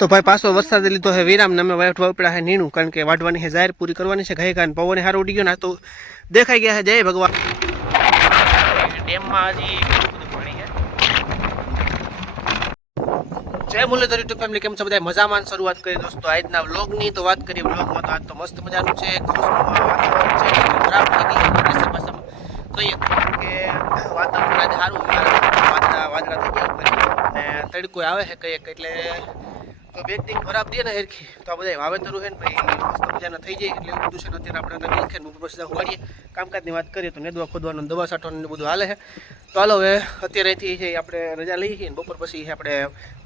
તો ભાઈ પાછો વરસાદ લીધો હે વિરામ ને અમે વાટવા ઉપડ્યા હે નીણું કારણ કે વાટવાની છે જાહેર પૂરી કરવાની છે ગઈ કાન પવન હારો ઉડી ગયો ને તો દેખાઈ ગયા છે જય ભગવાન. ડેમમાં હજી બધું પાણી છે જય મુરલીધર યુટ્યુબ ફેમિલી કેમ છો બધા મજામાં શરૂઆત કરી દોસ્તો આજના વ્લોગની. તો વાત કરીએ વ્લોગમાં તો આજ તો મસ્ત મજાનું છે. ખરાબ થઈ કહીએ કે વાતાવરણ આજે સારું વાદળા થઈ ગયા ઉપર. ને તડકો આવે છે કંઈક એટલે તો બે દિન ખરાબ દે ને હેરખી. તો આ બધા વાવેતરું હોય ને ભાઈ મસ્ત મજાના થઈ જાય એટલે એવું બધું ને અત્યારે આપણે અંદર નીચે ઉપર પછી વાળીએ કામકાજની વાત કરીએ તો નેદવા ખોદવાનું દવા છાંટવાનું ને બધું હાલે છે. તો હાલો હવે અત્યારે અહીંથી છે આપણે રજા લઈએ છીએ ને બપોર પછી આપણે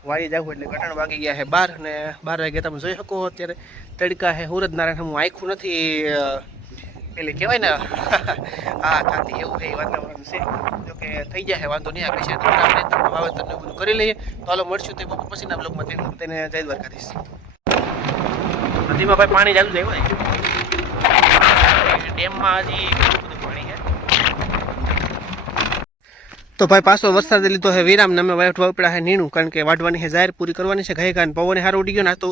વાળી જાવું એટલે ઘટાણ વાગી ગયા છે બાર અને બાર વાગે તમે જોઈ શકો અત્યારે તડકા છે. નારાયણ હું આખું નથી પેલી કહેવાય ને હા થાતી એવું છે વાતાવરણ છે. જો કે થઈ જાય વાંધો નહીં આપી છે આપણે બધું કરી લઈએ. તો હાલો, મળશું તે બપોર પછીના બ્લોગમાં તેને તેને જય દ્વારકાધીશ નદીમાં ભાઈ પાણી ચાલુ જાય ડેમમાં હજી તો ભાઈ પાછો વરસાદ લીધો છે વિરામ અમે વાટવા ઉપડ્યા છે નીણું, કારણ કે વાટવાની છે જાહેર પૂરી કરવાની છે. ગઈ કાન પવને હારો ઉડી ગયો ને તો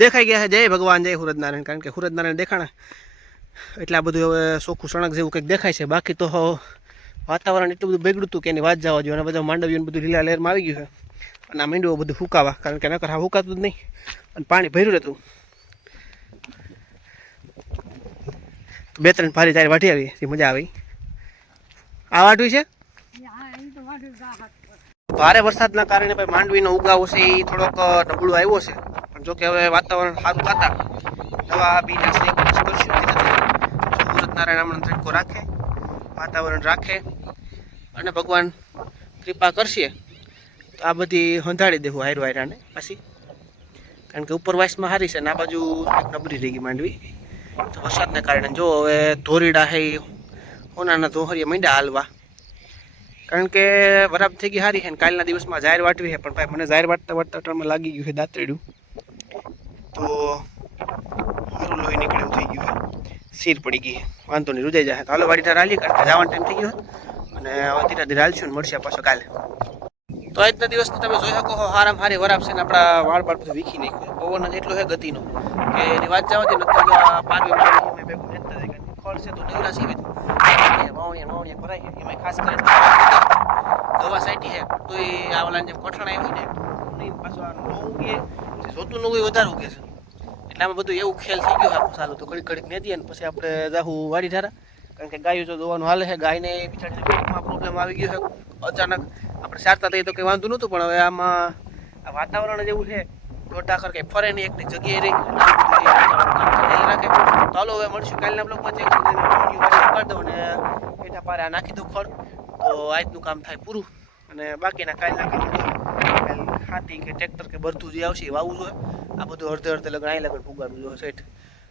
દેખાઈ ગયા છે. જય ભગવાન, જય હુરદનારાયણ કારણ કે હુરદનારાયણ દેખાણા. એટલે બધું હવે ચોખ્ખું સણક જેવું કંઈક દેખાય છે. બાકી તો વાતાવરણ એટલું બધું બગડ્યું હતું કે એની વાત જવા જોઈએ અને બધા માંડવીઓને બધું લીલા લહેરમાં આવી ગયું છે. અને આ મીંડવો બધું હુકાવા. કારણ કે નકર હા હુકાતું જ નહીં. અને પાણી ભર્યું રહેતું. બે ત્રણ ફારી ચાર વાટી આવી મજા આવી. આ વાટવી છે? ભારે વરસાદના કારણે ભાઈ માંડવીનો ઉગાવો છે એ થોડોક નબળો આવ્યો છે. પણ જોકે હવે વાતાવરણ સારું થતા બીના સ્નેક કરશું. સુરત નારાયણ હમણાં રાખે. વાતાવરણ રાખે અને ભગવાન કૃપા કરશે, તો આ બધી હંધાડી દેવું હાયર હાયરાને. પછી કારણ કે ઉપરવાસમાં હારી છે ને આ બાજુ નબળી રહી ગઈ માંડવી. તો વરસાદને કારણે જો હવે ધોરીડા હે એ ધોહરીએ મીંડા હાલવા. કારણ કે બરાબર થઈ ગઈ હારી છે ને કાલના દિવસમાં જાહેર વાટવી છે પણ ભાઈ મને જાહેર વાટતા વાટતા ટાણમાં લાગી ગયું છે દાંતરડ્યું તો સારું લોહી નીકળ્યું થઈ સીર પડી ગઈ. વાંધો નહીં, રૂજાઈ જાય હાલો વાડી તાર હાલી કારણ જવાનો ટાઈમ થઈ ગયો. અને હવે ધીરે ધીરે હાલશું ને મળશે પાછો કાલે. તો આજના દિવસને તમે જોઈ શકો હારામ હારી વરાપ છે ને આપણા વાળ બાળ બધું વીખી નાખ્યું પવન જ એટલો છે ગતિનો કે એની વાત જવા દે ને અત્યારે જો આ પારવી મારી ભેગું નેતા કારણ કે છે તો નીવડા સીવી વાવણીયા વાવણીયા ભરાય એમાં ખાસ કરીને દવા સાઈટી છે. તો એ આવલાને જેમ કઠણ આવી ને પાછું આ નવું જોતું ન હોય વધારે ઉગે છે. એટલે આમાં બધું એવું ખેલ થઈ ગયું આખું સારું તો ઘડીક ઘડીક નેદીએ ને પછી આપણે જાહું વાડી ધારા. કારણ કે ગાયું જો દોવાનું હાલે છે, ગાયને બિચારી પેટમાં પ્રોબ્લેમ આવી ગયો છે અચાનક આપણે સારતા થઈએ તો કંઈ વાંધો નહોતું, પણ હવે આમાં આ વાતાવરણ જ એવું છે. ટોટા કર કંઈ ફરે નહીં, એકની જગ્યાએ રહી રાખે. ચાલો હવે મળશું કાલના બ્લોગમાં ચેક કરી દઉં ને પેટા પારે આ નાખી દઉં ખડ. તો આજનું કામ થાય પૂરું. અને બાકીના કાલના કામ હાથી કે ટ્રેક્ટર કે બધું જે આવશે એ વાવવું જોઈએ. આ બધું અડધે અડધે લગન અહીં લગન ફુગાડવું જો સેઠ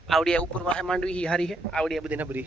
આવડિયા ઉપર વાહે માંડવી હારી છે આવડિયા બધી નબરી